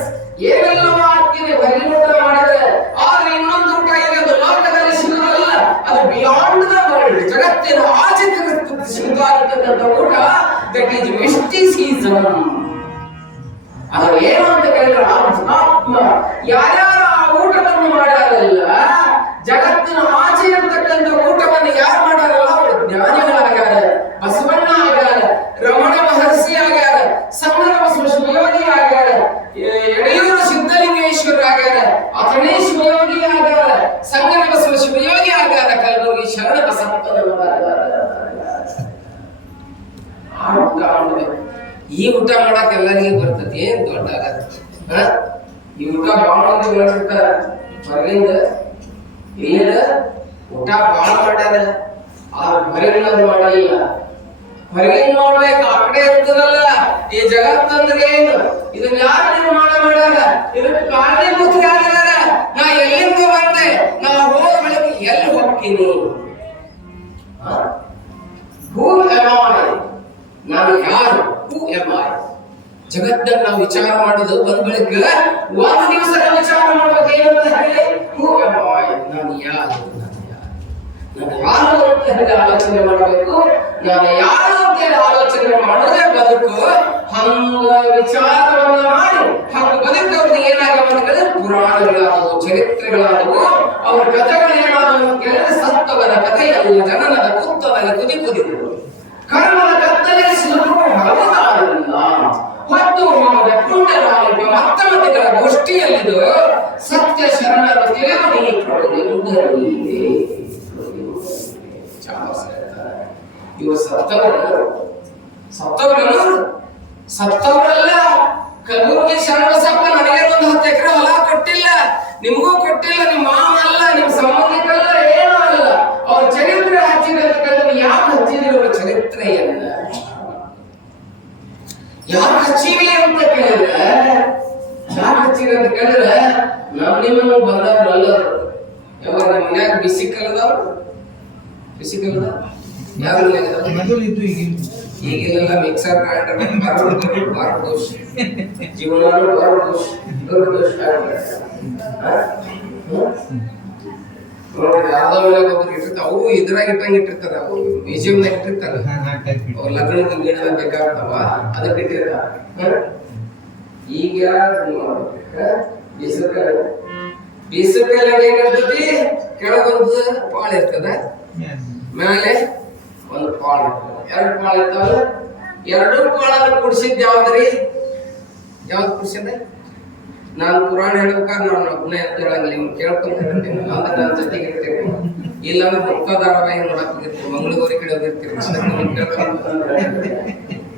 ಏನೆಲ್ಲ ಮಾಡ್ತೀರಿ ಹೊರಗಿನ ಊಟ ಮಾಡಿದ್ರೆ. ಆದ್ರೆ ಇನ್ನೊಂದು ಊಟ ಇದೆ, ಅದು ಲೋಕದಲ್ಲಿ ಸಿಗೋದಲ್ಲ, ಅದು ಬಿಯಾಂಡ್ ದ ವರ್ಲ್ಡ್, ಜಗತ್ತಿನ ಆಚೆ ಸಿಗುವಂತ ಊಟ, ದಟ್ ಈಸ್ ಮಿಸ್ಟಿಸಿಸಮ್. ಅದು ಏನು ಅಂತ ಕೇಳಿದ್ರೆ ಆತ್ಮ. ಯಾರ್ಯಾರು ಆ ಊಟವನ್ನು ಮಾಡ್ಯಾರಲ್ಲ, ಜಗತ್ತಿನ ಆಚೆ ಇರ್ತಕ್ಕಂಥ ಊಟವನ್ನು ಯಾರು ಮಾಡ್ಯಾರಲ್ಲ ಅವರು ಜ್ಞಾನಿಗಳಾಗ್ಯಾರ, ಬಸವಣ್ಣ ಆಗ್ಯಾರ, ರಮಣ ಮಹರ್ಷಿ ಆಗ್ಯಾರ, ಸಂಗಮ ಶಿವಯೋಗಿ ಆಗ್ಯಾರ, ಯಡಿಯೂರು ಸಿದ್ಧಲಿಂಗೇಶ್ವರ ಆಗ್ಯಾರ, ಅಥಣಿ ಶಿವಯೋಗಿ ಆಗ್ಯಾರ, ಸಂಗಮ ಶಿವಯೋಗಿ ಆಗ್ಯಾರ, ಕಲಬುರಗಿ ಶರಣ ಬಸಪ್ಪನವರಾಗ್ಯಾರ. ಆ ಊಟ ಮಾಡಬೇಕು. ಈ ಊಟ ಮಾಡಕ್ ಎಲ್ಲರಿಗೂ ಬರ್ತದೆ, ಏನ್ ದೊಡ್ಡ ಆಗತ್ತೆ. ಈ ಊಟ ಬಾಳ ಮಂದಿ ಮಾಡಿರ್ತಾರ, ಹೊರಗಿಂದ ಇಲ್ಲಿಂದ ಊಟ ಬಾಳ ಮಾಡ್ಯಾರ, ಆ ಹೊರಗಿನವ್ರು ಮಾಡಿಲ್ಲ. ಹೊರಗಿನ ನೋಡ್ಬೇಕು, ಆ ಕಡೆ ಇರ್ತದಲ್ಲ ಈ ಜಗತ್ತಂದ್ರೆ ಏನು, ಇದನ್ನ ಯಾರು ನಿರ್ಮಾಣ ಮಾಡ್ಯಾರ, ಇದಕ್ಕೆ ಕಾರಣೀಭೂತರು ಯಾರ್ಯಾರ, ನಾ ಎಲ್ಲಿಂದ ಬಂದೆ, ನಾ ಹೋದ ಬೆಳಗ್ಗೆ ಎಲ್ಲಿ ಹೋಗ್ತೀನಿ, ಹೂ am I? ನಾನು ಯಾರು, ಹೂ am I? ಜಗತ್ತನ್ನ ನಾವು ವಿಚಾರ ಮಾಡೋದು ಬಂದ ಬಳಿಕ ಒಂದು ದಿವಸ ವಿಚಾರ ಮಾಡ್ಬೇಕು ಏನಂತ ಹೇಳಿ, ಹೂ am I? ನಾನು ಯಾರು, ನಾನು ಯಾರು ಅಂತ ಹೇಳಿ ಆಲೋಚನೆ ಮಾಡಬೇಕು. ನಾನು ಯಾರು ಅಂತ ಹೇಳಿ ಆಲೋಚನೆ ಮಾಡೋದೇ ಬದುಕು. ಹಂಗ ವಿಚಾರವನ್ನ ಮಾಡಿ ಹಂಗ ಬದುಕವ್ರಿಗೆ ಏನಾಗವ ಅಂತ ಕೇಳಿದ್ರೆ ಪುರಾಣಗಳಾದವು, ಚರಿತ್ರೆಗಳಾದವು, ಅವ್ರ ಕಥೆಗಳು ಏನಾದವು ಅಂತ ಕೇಳಿದ್ರೆ ಸತ್ತವರ ಕಥೆಯಲ್ಲ, ಜನನದ ಕುತ್ತದಲ್ಲಿ ಕುದಿದರು, ಕರ್ಮದ ಕತ್ತಲೆ ಸಿಲುಕು ಹಲವಾರಿಲ್ಲ, ಹೊತ್ತು ಹೋದ ಪುಣ್ಯರಾಲಿಪ ಮತ್ತಮತಿಗಳ ಗೋಷ್ಠಿಯಲ್ಲಿದು ಸತ್ಯ ಶರಣರ ತಿಳಿದು ಇವರು ಸತ್ತವರಲ್ಲ. ಕಲಬುರಗಿ ಶರಣಬಸಪ್ಪ ನನಗೆ ಒಂದು 10 ಎಕರೆ ಹೊಲ ಕೊಟ್ಟಿಲ್ಲ, ನಿಮಗೂ ಕೊಟ್ಟಿಲ್ಲ, ನಿಮ್ಮ ಮಾವ ಅಲ್ಲ, ನಿಮ್ಮ ಸಂಬಂಧಿಕರಲ್ಲ, ಏನೂ ಅಲ್ಲ. ಅವ್ರ ಚರಿತ್ರೆ ಹಚ್ಚಿದ್ರೆ ಯಾಕೆ ಹಚ್ಚಿದ್ರಿ? ಅವರ ಚರಿತ್ರೆಯನ್ನ ಯಾಕೆ ಹಚ್ಚಿವಿ ಅಂತ ಕೇಳಿದ್ರೆ, ಯಾಕೆ ಹಚ್ಚಿರಿ ಅಂತ ಕೇಳಿದ್ರೆ, ನಿಮ್ಮ ಬಂದವ್ರಲ್ಲ. ಯಾವಾಗ ನಿಮ್ಮ ಮನ್ಯಾಗ ಬಿಸಿ ಕಲದವ್ರು ಯಾರು ಈಗೆಲ್ಲ ಮಿಕ್ಸರ್ ಗ್ರೈಂಡರ್ ಜೀವನ ಅವು ಇದ್ರಾಗ ಇಟ್ಟಂಗ ಇಟ್ಟಿರ್ತಾರ, ಅವು ಮ್ಯೂಸಿಯಂನಾಗ ಇಟ್ಟಿರ್ತಾರ, ಅವ್ರ ಲಗ್ನದ ಗಿಡ ಬೇಕಾಗ್ತಾವ ಅದಕ್ಕೆ ಇಟ್ಟಿರ್ತಾರ. ಈಗ ಬೇಸಿಗೆಲ್ಲ ಏನಿರ್ತತಿ, ಕೆಳಗೊಂದು ಪಾಳ ಇರ್ತದ, ಮೇಲೆ ಒಂದು ಪಾಳ ಇರ್ತದ, 2 ಪಾಳ ಇರ್ತಾವಲ್ಲ. 2 ಪಾಳನ್ನು ಕುಡಿಸಿದ್ ಯಾವ್ದ್ರಿ? ಯಾವ್ದು ಕುಡಿಸಿದ್ದೆ? ನಾನು ಪುರಾಣ ಹೇಳ್ಬೇಕಾದ್ರೆ ನಾನು ಒಬ್ಬನೇ ಅಂತ ಹೇಳಂಗಿಲ್ಲ, ನಿಮ್ಗೆ ಕೇಳ್ಕೊಂತ ಹೇಳ್ತೀನಿ. ಅಂದ್ರೆ ನನ್ನ ಜೊತೆಗೆ ಇರ್ತೀರಿ, ಇಲ್ಲಾಂದ್ರೆ ಮುಕ್ತ ಧಾರಾವಾಹಿ ನೋಡಕ್ ಹೋಗಿರ್ತೀವಿ, ಮಂಗಳೂರಿ ಕಡೆ ಹೋಗಿರ್ತೀರಿ.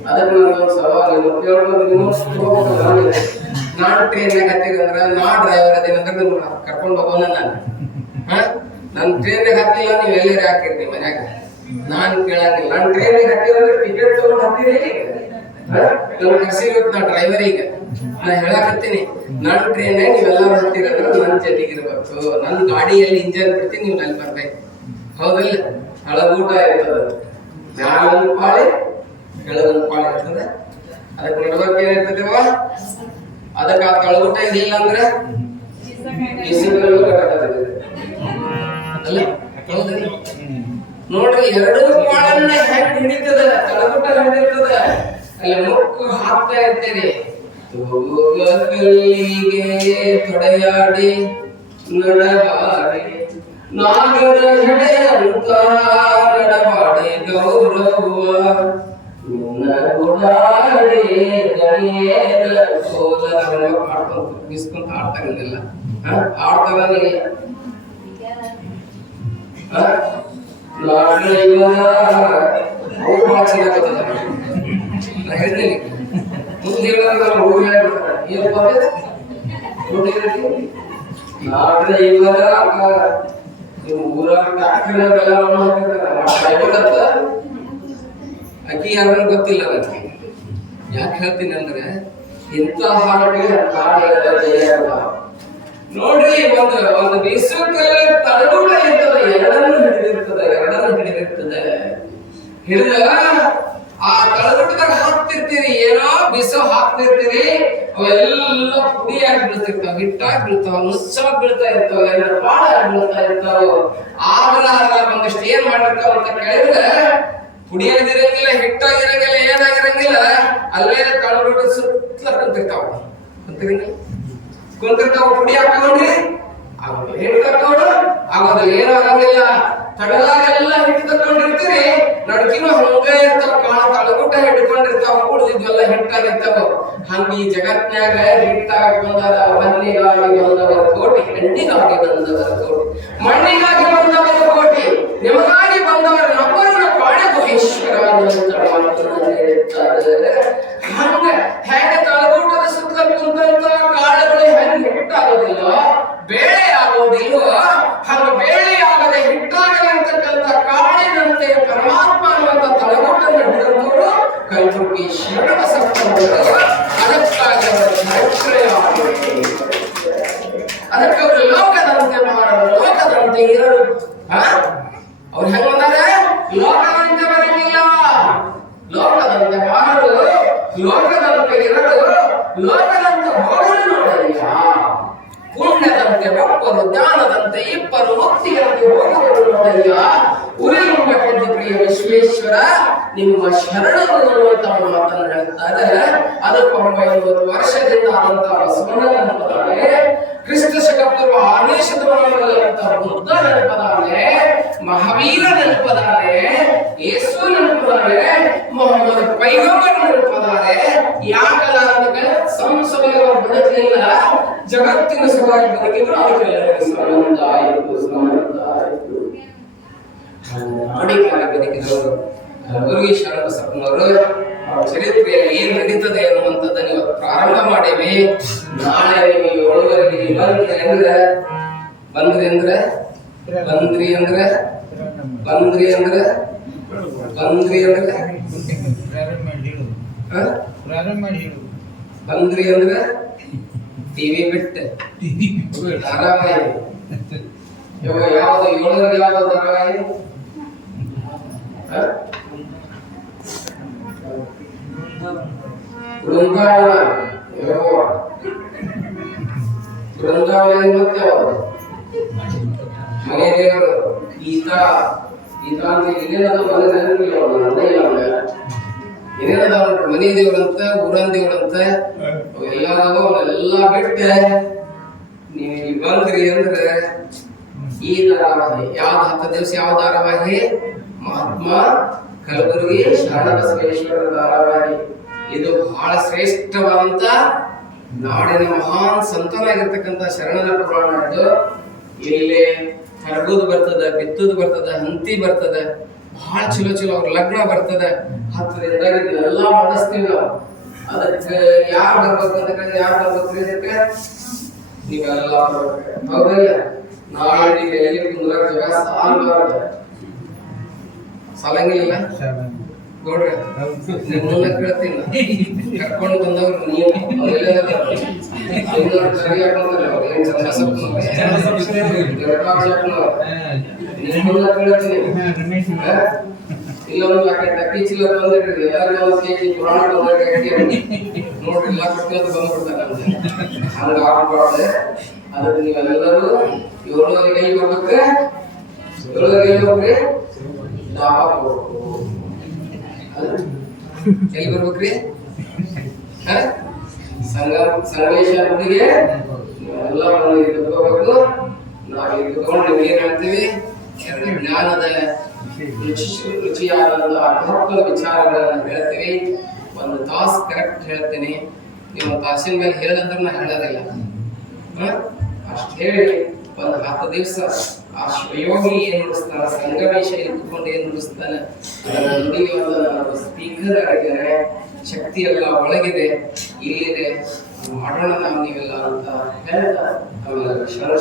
ಅದಕ್ಕೆ ಒಂದು ಸವಾಲು ಕೇಳ್ಕೊಂಡು, ನಾನು ಟ್ರೈನ್ಯಾಗ ಹತ್ತೀರಿ ಅಂದ್ರೆ ನಾ ಡ್ರೈವರ್ ಅದೇನಂದ್ರೆ ನಿಮ್ಗೆ ಕರ್ಕೊಂಡು ಹೋಗೋಣ. ನಾನು ಟ್ರೈನ್ಯಾಗ ಹತ್ತಿಲ್ಲ, ನೀವು ಎಲ್ಲೇ ಹಾಕಿರಿ ನಿಮ್ಮ ಮನ್ಯಾಗ, ನಾನು ಕೇಳಂಗಿಲ್ಲ. ನಾನು ಟ್ರೈನ್ಯಾಗ ಹತ್ತಿರ ಟಿಕೆಟ್ ತಗೊಂಡು ಹತ್ತೀರಿ, ನಾನು ಕರ್ಸಿರ್ಬೇಕು ನಾ ಡ್ರೈವರಿಗೆ. ನಾ ಹೇಳಕತ್ತೀನಿ, ನನ್ನ ಟ್ರೈನ್ಯಾಗ ನೀವೆಲ್ಲರೂ ಹತ್ತೀರಂದ್ರೆ ನನ್ನ ಜೊತೆಗಿರ್ಬೇಕು, ನನ್ನ ಗಾಡಿಯಲ್ಲಿ ಇಂಜನ್ ಬಿಡ್ತೀನಿ, ನೀವು ಅಲ್ಲಿ ಬರ್ಬೇಕು. ಹೌದಲ್ಲ? ಹಳಗೂಟ ಇರ್ತದ, ಮ್ಯಾಲ ಒಂದು ಪಾಳಿ ಕೆಳಗೊಂದು ಪಾಳಿ ಇರ್ತದೆ, ಅದಕ್ಕೆ ನಡ್ಬೇಕು ಏನಿರ್ತದವ, ಅದಕ್ಕೆ ಆ ತಳಗೂಟ ಇದಿಲ್ಲ ಅಂದ್ರೆ ನೋಡ್ರಿ, 2 ಪಾಳನ್ನ ಹೆಂಗ್ ಹಿಡಿತದ, ತಳಗೂಟ ಹಿಡಿತದ, ಅಲ್ಲಿ ಮುಕ್ಕು ಹಾಕ್ತಾ ಇರ್ತೀರಿ. ಕಲ್ಲಿಗೆ ತೊಡೆಯಾಡಿ ನಡಬಾಡಿ ನಾಗರ ಹೆಡೆಯಂತ ನಡಬಾಡಿ ಗೌರವ ಗುಡಾಡಿ ಗಣಿಯೇನ ಸೋದರ ಮಾಡ್ಕೊಂಡು ಬಿಸ್ಕೊಂತ ಆಡ್ತಾಗಿಲ್ಲ, ಆಡ್ತಾಗಿಲ್ಲ. ನಾ ಹೇಳ್ತೀನಿ ಮುಂದೆ ನೀವು ಊರಾಗ ಡಾಕ್ಟರ್ಗಳೆಲ್ಲ ಅಕ್ಕಿ ಯಾರು ಗೊತ್ತಿಲ್ಲ ನನಗೆ. ಯಾಕೆ ಹೇಳ್ತೀನಿ ಅಂದ್ರೆ ಇಂಥ ಹಾಡುಗಳಿಗೆ ನೋಡ್ರಿ, ಒಂದು ಬೀಸುಕಲ್ಲಿ ತಳಗೂಟ ಇರ್ತದೆ, ಎರಡನ್ನು ಹಿಡಿದಿರ್ತದೆ. ಹಿಡಿದ ಆ ತಳಗೂಟದಾಗ ಹಾಕ್ತಿರ್ತೀರಿ, ಏನೋ ಬಿಸು ಹಾಕ್ತಿರ್ತೀರಿ, ಅವೆಲ್ಲ ಪುಡಿಯಾಗಿ ಬೀಳ್ತಿರ್ತಾವ, ಹಿಟ್ಟಾಗಿ ಬೀಳ್ತಾವ, ನುಚ್ಚಾಗಿ ಬೀಳ್ತಾ ಇರ್ತಾವ, ಎಲ್ಲ ಬಾಳಾಗಿ ಬೀಳ್ತಾ ಇರ್ತಾವ. ಆದ್ರ ಒಂದಿಷ್ಟು ಏನ್ ಮಾಡಿರ್ತಾವ ಅಂತ ಕೇಳಿದ್ರೆ, ಪುಡಿಯಾಗಿರಂಗಿಲ್ಲ, ಹಿಟ್ಟಾಗಿರಂಗಿಲ್ಲ, ಏನಾಗಿರಂಗಿಲ್ಲ, ಅಲ್ಲೇ ತಳಗೂಟ ಸುತ್ತಲ ಕುಂತಿರ್ತಾವ ಪುಡಿ ಹಾಕೊಂಡ್ರಿ, ಹಿಟ್ಟು ತಕ್ಕೊಂಡು ಆಗೋದಿಲ್ಲ, ಏನಾಗಂಗಿಲ್ಲ. ತಡಲಾಗೆಲ್ಲ ಹಿಟ್ಟು ತಕೊಂಡಿರ್ತೀರಿ, ನಡ್ಕಿನೂ ಹಂಗ ಇರ್ತಾವ, ಕಾಳ ತಳಗುಟ ಹಿಡ್ಕೊಂಡಿರ್ತಾವ, ಉಳಿದಿದ್ವೆಲ್ಲ ಹಿಟ್ಟಾಗಿರ್ತಾವ. ಹಂಗ ಈ ಜಗತ್ನ್ಯಾಗ ಹಿಟ್ಟಾಗಿ ಬಂದದ ಮಣ್ಣಿಗಾಗಿ ಬಂದವರ ಕೋಟಿ, ಹೆಣ್ಣಿಗಾಗಿ ಬಂದವರ ಕೋಟಿ, ಮಣ್ಣಿಗಾಗಿ ಬಂದವರ ಕೋಟಿ, ನಿಮಗಾಗಿ ಬಂದವರ ನಮ್ಮರನ್ನ ಪಾಡ ಗುಹೇಶ್ವರ ಹೇಳುತ್ತಾರೆ. ಹಂಗ ಹೇಗ ತಳಗೂಟದ ಸುತ್ತ ಕುಂತ ಕಾಳುಗಳು ಹೆಂಗ್ ಹಿಟ್ಟಾಗೋದಿಲ್ಲ, ಬೇಳೆ ಆಗೋದಿಲ್ಲ, ಹಂಗ ಬೇಳೆ ಆಗದೆ ಹಿಟ್ಟಾಗದಂತಕ್ಕಂಥ ಕಾಳಿನಂತೆ ಪರಮಾತ್ಮ ಅನ್ನುವಂಥ ತಳಗೂಟನ್ನು ಹಿಡಿದವರು ಕಲಬುರ್ಗಿ ಶರಣಬಸಪ್ಪನವರು. ಅದಕ್ಕಾಗಿ ಅದಕ್ಕೆ ಅವರು ಲೋಕದಂತೆ ಮಾರರು, ಲೋಕದಂತೆ ಇರರು. ಅವ್ರು ಹೆಂಗ ಬಂದಾರೆ? ಲೋಕದಂತೆ ಬರಂಗಿಲ್ಲ, ಲೋಕದಂತೆ ಮಾರರು, ಲೋಕದಂತೆ ಇರರು, ಲೋಕದಂತೆ ಹೋಗಲು ನೋಡಲಿಲ್ಲ. ಪುಣ್ಯದಂತೆ ಒಪ್ಪರು, ಜ್ಞಾನದಂತೆ ಇಬ್ಬರು, ಮುಕ್ತಿಯಂತೆ ಹೋಗುವರು ನೋಡಲಿಲ್ಲ. ಉರಿಯುಂಬ ಪ್ರಿಯ ವಿಶ್ವೇಶ್ವರ ನಿಮ್ಮ ಶರಣರು ಅನ್ನುವಂತ ಮಾತನ್ನು ಹೇಳ್ತಾರೆ. ಅದಕ್ಕೆ 900 ವರ್ಷದಿಂದ ಆದಂತಹ ಬಸವಣ್ಣ ನೆನಪದಾನೆ, ಕ್ರಿಸ್ತ ಶಕ ಪೂರ್ವ 6ನೇ ಶತಮಾನದಲ್ಲಿರುವಂತಹ ಬುದ್ಧ ನೆನಪದಾನೆ, ಮಹಾವೀರ ನೆನಪದಾನೆ, ಯೇಸು ನೆನಪದಾನೆ, ಮೊಹಮ್ಮದ್ ಪೈಗಂಬರ್ ನೆನಪದಾನೆ. ಯಾಕಲ್ಲ ಅಂದ್ರೆ ಸಂಸದೆಯ ಬದುಕಲಿಲ್ಲ, ಜಗತ್ತಿನ ಸಲುವಾಗಿ ಬದುಕಿದ್ರು. ಅದಕ್ಕೆ ಸಂಬಂಧ ಆಯಿತು. ನಾಡಿಗಾಗಿ ಬದುಕಿದವರು ಕಲಬುರ್ಗಿ ಶರಣಬಸಪ್ಪನವರು. ಚರಿತ್ರೆಯಲ್ಲಿ ಏನ್ ನಡೀತದೆ ಅನ್ನುವಂಥದ್ದನ್ನು ಇವತ್ತು ಪ್ರಾರಂಭ ಮಾಡೇವಿ. ನಾಳೆ ನೀವು 7 ಬಂದ್ರಿ ಅಂದ್ರೆ ಟಿವಿ ಬಿಟ್ಟು ಧಾರಾವಾಹಿ ಯಾವ್ದು 7 ಯಾವ್ದು ಧಾರಾವಾಹಿ? ಬೃಂದಾವನ ಮತ್ತೆ ಮನೆ ದೇವರು ಗೀತಾ ಅಂತ ಏನೇನದ ಮನೆ ದೇವ್ರಂತ, ಊರನ್ ದೇವ್ರಂತ, ಎಲ್ಲ ಬಿಟ್ಟು ನೀವು ಬಂದ್ರಿ ಅಂದ್ರೆ ಈ ಧಾರಾವಾಹಿ ಯಾವ್ದು 10 ದಿವಸ ಯಾವ ಧಾರಾವಾಹಿ? ಮಹಾತ್ಮ ಕಲಬುರ್ಗಿ ಶರಣಬಸವೇಶ್ವರ ಧಾರಾವಾಹಿ. ಇದು ಬಹಳ ಶ್ರೇಷ್ಠವಾದಂತ ನಾಡಿನ ಮಹಾನ್ ಸಂತನಾಗಿರ್ತಕ್ಕಂಥ ಶರಣನ ಪುರಾಣ. ಇದು ಇಲ್ಲಿ ಕರಗುದು ಬರ್ತದ, ಬಿತ್ತುದು ಬರ್ತದ, ಹಂತಿ ಬರ್ತದ, ಬಹಳ ಚಲೋ ಅವ್ರ ಲಗ್ನ ಬರ್ತದ. 10 ದಿನದಾಗ ಎಲ್ಲ ಮಾಡಿಸ್ತೀವಿ ನಾವು. ಅದಕ್ಕೆ ಯಾರು ಬರ್ಬೇಕಂದ್ರೆ ಯಾರು ಬರ್ಬೇಕ್ರಿ? ಅದಕ್ಕೆ ನೀವೆಲ್ಲ ಬರ್ಬೇಕು, ಹೌದಲ್ಲ? ನಾಳೆ ನೀವು ಎಲ್ಲಿ ಕುಂದ್ರಾಗ ಜಾಗ ಸಾಲಂಗಿಲ್ಲ ನೋಡ್ರಿ. ನಿಮ್ಮನ್ನ ಕೇಳ್ತೀನಿ, ಕರ್ಕೊಂಡು ಬಂದವ್ರು ನೀವು ನಿಮ್ಮನ್ನ ಕೇಳ್ತೀನಿ. ಇಲ್ಲೊಂದು ಅಕ್ಕಿ ಚೀಲ ಬಂದಿಡ್ರಿ, ಎಲ್ಲರಿಗೂ 1 ಕೆಜಿ ಪುರಾಣ ನೋಡ್ರಿ, ಎಲ್ಲ ಕೊಟ್ಟು ಬಂದ್ಬಿಡ್ತಾರೆ. ಹಂಗ ಆಗ್ಬಾರ್ದು. ಅದಕ್ಕೆ ನೀವೆಲ್ಲರೂ 7 ಹೋಗ್ಬೇಕ್ರೆ 7 ಹೋಗ್ರಿ, ದಾಪ ಎಲ್ಲಿ ಬರ್ಬೇಕ್ರಿ? ಸಂಗಮೇಶ ಹುಡುಗಿಗೆ ಎಲ್ಲ ಇಟ್ಕೋಬೇಕು. ನಾವು ಇಟ್ಕೊಂಡು ಏನ್ ಹೇಳ್ತೀವಿ? ಜ್ಞಾನದ ರುಚಿಯಾದ ಅರ್ಥಪೂರ್ಣ ವಿಚಾರಗಳನ್ನ ಹೇಳ್ತೀವಿ. 1 ತಾಸು ಕರೆಕ್ಟ್ ಹೇಳ್ತೀನಿ. ನೀವು ತಾಸಿನ ಮೇಲೆ ಹೇಳಂದ್ರೆ ನಾ ಹೇಳೋದಿಲ್ಲ. ಅಷ್ಟು ಹೇಳಿ 10 ದಿವಸ ಆ ಶಿವಯೋಗಿ ಏನ್ ನುಡಿಸ್ತಾನ, ಸಂಗಮೇಶ ಇಟ್ಕೊಂಡು ಏನ್ ನುಡಿಸ್ತಾನ, ಸ್ಪೀಕರ್ ಆಗಿದ್ದಾರೆ, ಶಕ್ತಿ ಎಲ್ಲ ಒಳಗಿದೆ, ಇಲ್ಲಿದೆ, ಮಾಡೋಣ ನಾವು ನೀವೆಲ್ಲ ಅಂತ ಹೇಳ್ತಾ ಆಮೇಲೆ ಶರಣ